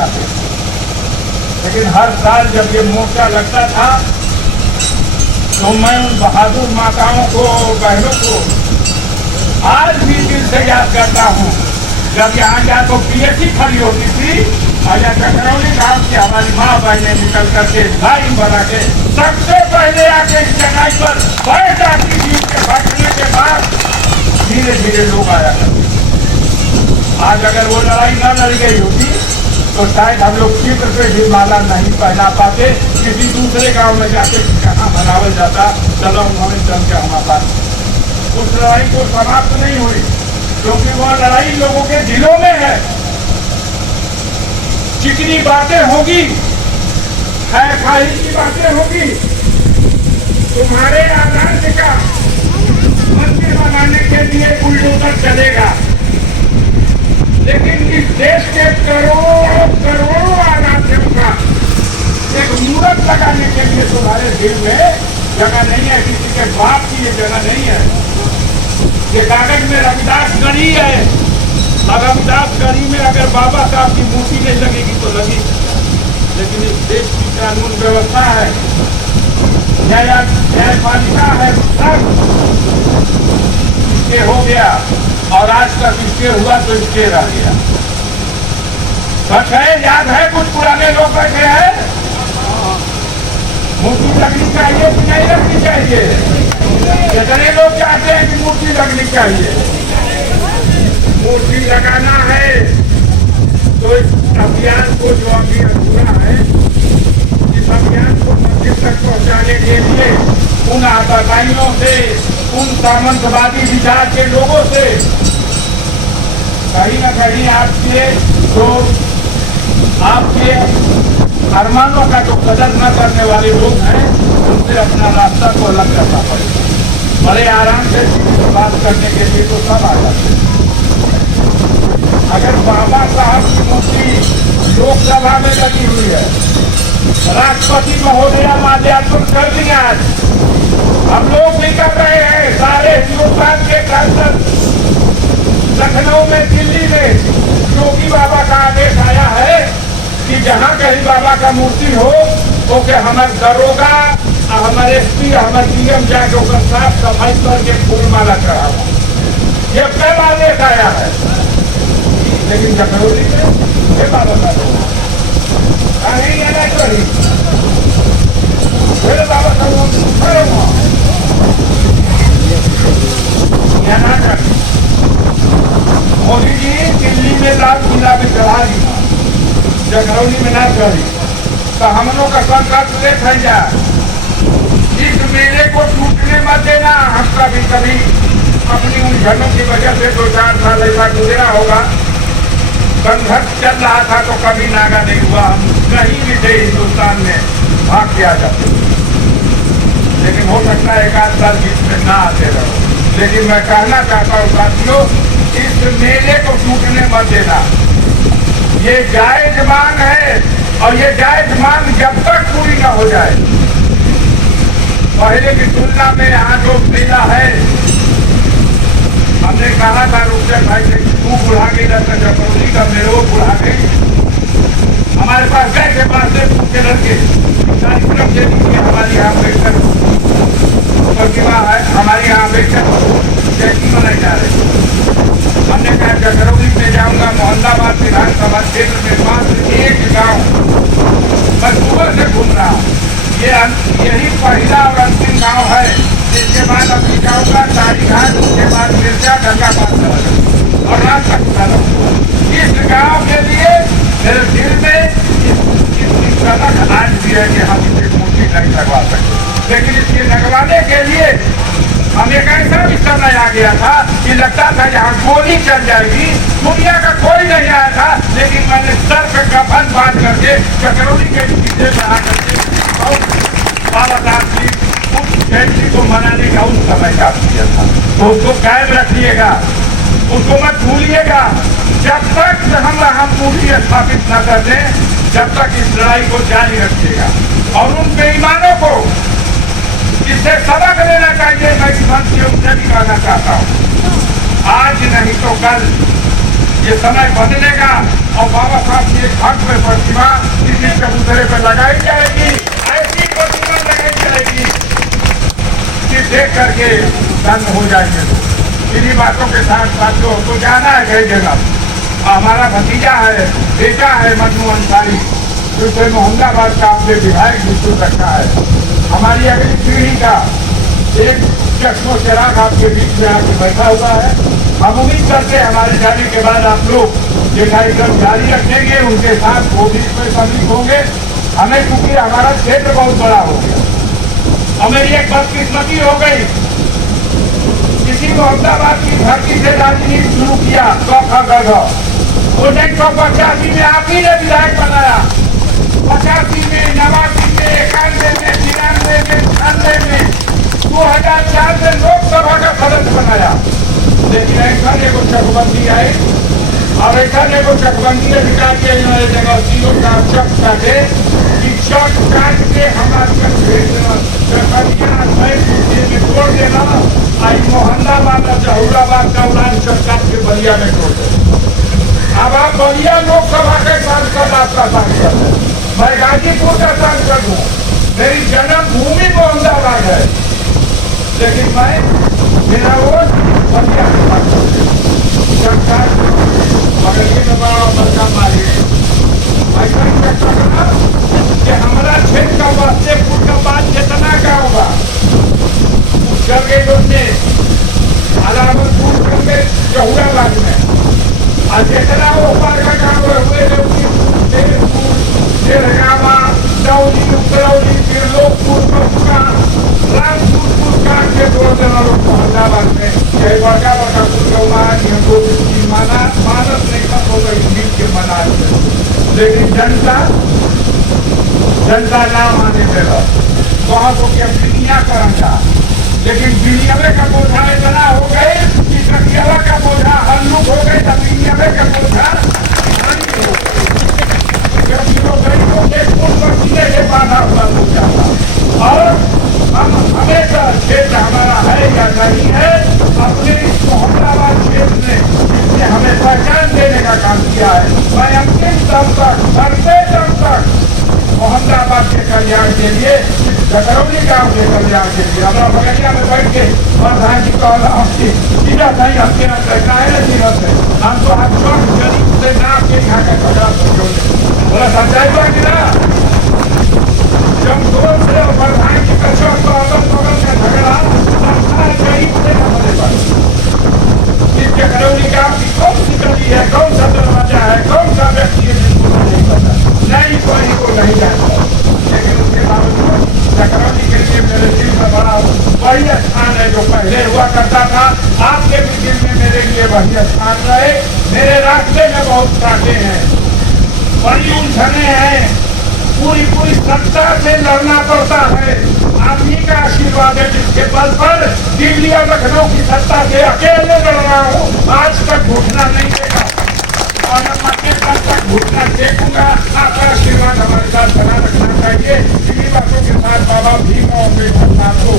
आते थे। लेकिन हर साल जब ये मोर्चा लगता था तो मैं उन बहादुर माताओं को, बहनों को आज भी दिल से याद करता हूँ। जब यहाँ जा तो पीएससी खड़ी होती थी और या चकरौली गांव की हमारी माँ बहनें निकल करके लाइन बना के सबसे पहले आके इस जगह पर बैठ जाती थी। उसके बैठने के बाद धीरे धीरे लोग आया करते। आज अगर वो लड़ाई न लड़ गई होती तो शायद हम लोग चित्र पे भी माला नहीं पहना पाते, किसी दूसरे गांव में जाके कहाँ मनावल जाता, चलो उन्होंने चल के हमारे पास। उस लड़ाई को समाप्त नहीं हुई क्योंकि वह लड़ाई लोगों के दिलों में है। चिकनी बातें होगी, खैर खाई की बातें होगी, तुम्हारे आनंद का मंदिर बनाने के लिए बुलडोजर चलेगा, लेकिन इस देश के करोड़ों करोड़ों आराध्यों का एक मूर्त लगाने के लिए तुम्हारे दिल में जगह नहीं है। किसी के बाप की ये जगह नहीं है। ये कागज में रविदास गढ़ी है, और रविदास गढ़ी में अगर बाबा साहब की मूर्ति नहीं लगेगी तो लगेगी। लेकिन इस देश की कानून व्यवस्था है, न्यायपालिका है, सब ये हो गया और आज तक इसके हुआ तो इसके रह गया। सच है, याद है कुछ पुराने लोग बैठे हैं, मूर्ति लगनी चाहिए कि नहीं लगनी चाहिए? कितने लोग चाहते हैं कि मूर्ति लगनी चाहिए? मूर्ति लगाना है तो इस अभियान को, जो अभी अधूरा है, इस अभियान को मंदिर तक पहुंचाने के लिए उन आतंकियों से, उन सामंतवादी विचार के लोगों से कहीं न कहीं आपके अरमानों का जो कदर न करने वाले लोग हैं, उनसे अपना रास्ता को अलग करना पड़ेगा। बड़े आराम से बात करने के लिए तो सब आ जाते हैं। अगर बाबा साहब की मूर्ति लोकसभा में लगी हुई है, राष्ट्रपति महोदया माल्यार्पण कर दिया, हम लोग भी कर रहे हैं, सारे हिंदुस्तान के सांसद, लखनऊ में, दिल्ली में योगी बाबा का आदेश आया है कि जहाँ कहीं बाबा का मूर्ति हो तो के हमारे दरोगा, हमारे एसपी, हमारे डीएम जाके उसका साफ सफाई करके फूल माला चढ़ावा। ये कब आदेश आया है? लेकिन चकरौली में ये बाबा का कहीं अलग करी फिर बाबा का मोदी जी दिल्ली में लाल किला भी चढ़ा दी, चकरौली में ना चढ़ी, तो हम लोग का संकल्प ले जा, इस मेले को टूटने मत देना। हम कभी कभी अपनी उलझनों की वजह से 2-4 साल ऐसा गुजरा होगा, संघर्ष चल रहा था तो कभी नागा नहीं हुआ, हम कहीं भी थे हिंदुस्तान में भाग के आ जाते, लेकिन हो सकता है 1 आध साल बीच में ना आते रहो। लेकिन मैं कहना चाहता हूँ साथियों, इस मेले को टूटने मत देना। ये जायज मांग है और ये जायज मांग जब तक पूरी न हो जाए, पहले की तुलना में यहाँ जो मेला है, हमने कहा था रुचर भाई से, तू बुढ़ा गई रहता चकरौली का मेरे वो बुढ़ा गई, हमारे पास गए के पास से पूछे लड़के कार्यक्रम के लिए हमारे यहाँ बैठकर प्रतिभा है, हमारे यहाँ बैठकर जैसी मनाई जा रही। हमने कहा चकरौली में जाऊंगा, मोहल्लाबाद विधानसभा क्षेत्र में मात्र एक गांव मैं सुबह से घूम रहा, यही पहला और अंतिम गांव है। इसके बाद अपनी जाऊंगा तारी घाट, उसके बाद मिर्जा, गंगा पास और रात तक इस गांव के लिए मेरे दिल में इतनी सनक आज भी है कि हम इसे मूर्ति नहीं लगवा सकते। लेकिन इसके लगवाने के लिए हम एक ऐसा भी समय आ गया था कि लगता था यहाँ गोली चल जाएगी, दुनिया का कोई नहीं आया था, लेकिन मैंने सर पे कफन बांध करके चकरौली के पीछे में आकर के बाबा साहब की उस जयंती को मनाने का उस समय का किया था। तो उसको कायम रखिएगा, उसको मत भूलिएगा। जब तक हम मूर्ति स्थापित न कर दें, जब तक इस लड़ाई को जारी रखिएगा। और उन बेईमानों को इससे सबक लेना चाहिए। मैं इस मंच से उनसे भी कहना चाहता हूँ, आज नहीं तो कल ये समय बदलेगा। और बाबा साहब की एक भव्य प्रतिमा किसी चबूतरे पर लगाई जाएगी। ऐसी प्रतिमा लगाई जाएगी कि देख करके दंग हो जाएंगे। इन्हीं बातों के साथ साथियों को जाना है कई जगह। हमारा भतीजा है, बेटा है मजनू अंसारी, जो मोहम्मदाबाद का आपने विधायक निश्चित रखा है। हमारी अगली पीढ़ी का एक चश्मो चिराग आपके बीच में आके बैठा हुआ है। हम उम्मीद करते हैं हमारे जाने के बाद आप लोग ये कार्यक्रम जारी रखेंगे, उनके साथ वो भी इसमें शामिल होंगे। हमें क्योंकि हमारा क्षेत्र बहुत बड़ा हो गया और मेरी एक बदकिस्मती हो गई, किसी मोहम्मदाबाद की धरती से राजनीति शुरू किया 1985 में आप ही ने विधायक बनाया, 85 में, 89 में, 91 में, 93 में, 98 में, 2004 में लोकसभा का सदस्य बनाया। लेकिन ऐसा देखो चकबंदी आई और ऐसा देखो चकबंदी अधिकार के जगह सीओ का चक काटे कि चक काट के हमारे भेज देना, में तोड़ देना, आई मोहम्मदाबाद और जहूराबाद का उड़ान चक काट के बलिया में तोड़ देना। अब आप बलिया लोकसभा के सांसद, आपका सांसद है, मैं गाजीपुर का सांसद हूँ, मेरी जन्मभूमि मोहम्मदाबाद है, लेकिन मैं मेरा वोट बलिया के सांसद है। बगलिए में बड़ा बड़का मारे ऐसा चर्चा करना कि हमारा क्षेत्र का वास्तेपुर का बात जितना का होगा चल गए उसने अलामतपुर चल गए जहूराबाद में, और जितना वो पार का काम हुए शेरगावा, दौली, उकरौली, त्रिलोकपुर, मथुरा, रामपुर काट के तोड़ देना लोग मोहम्मदाबाद में। यही बड़का बड़का हमको मानस नहीं खत्म हो गई जीत के मना, लेकिन जनता ना माने देगा वहां को क्या दुनिया करेंगे। लेकिन दुनियावे का बोझा इतना हो गए कि कटियावा का बोझा हल्लुक हो गए, तब दुनियावे का बोझा बाधा हुआ बोझा था। और हम हमेशा क्षेत्र हमारा है या नहीं है, अपने मोहम्मदाबाद क्षेत्र में जिसने हमें पहचान देने का काम किया है, मैं अंतिम दम तक, मरते दम तक मोहम्मदाबाद के कल्याण के लिए, जकरौली गांव के कल्याण के लिए हमारा बगलिया में बैठ के प्रधान जी को सीधा नहीं हमके न कहना सीरत है, हम तो आप सब गरीब से ना के खा के खड़ा बोला सच्चाई बात ना। जब दोस्त से प्रधान जी का चौक तो अगल बगल में झगड़ा गरीब से न बने पाए। इस जकरौली गांव की कौन सी गली है, कौन सा दरवाजा है, कौन सा व्यक्ति है जिनको नहीं पता, नहीं कोई को नहीं जानता। लेकिन उसके बावजूद जकरौली के लिए मेरे दिल में बड़ा वही स्थान है जो पहले हुआ करता था। आपके भी दिल में मेरे लिए वही स्थान रहे। मेरे रास्ते में बहुत कांटे हैं, बड़ी उलझने हैं, पूरी सत्ता से लड़ना पड़ता है। आदमी का आशीर्वाद है जिसके बल पर दिल्ली और लखनऊ की सत्ता से अकेले लड़ रहा हूँ, आज तक घुटना नहीं देगा और मैं तक घुटना देखूंगा। आपका आशीर्वाद हमारे साथ बना रखना चाहिए। इन्हीं बातों के साथ बाबा भीम और को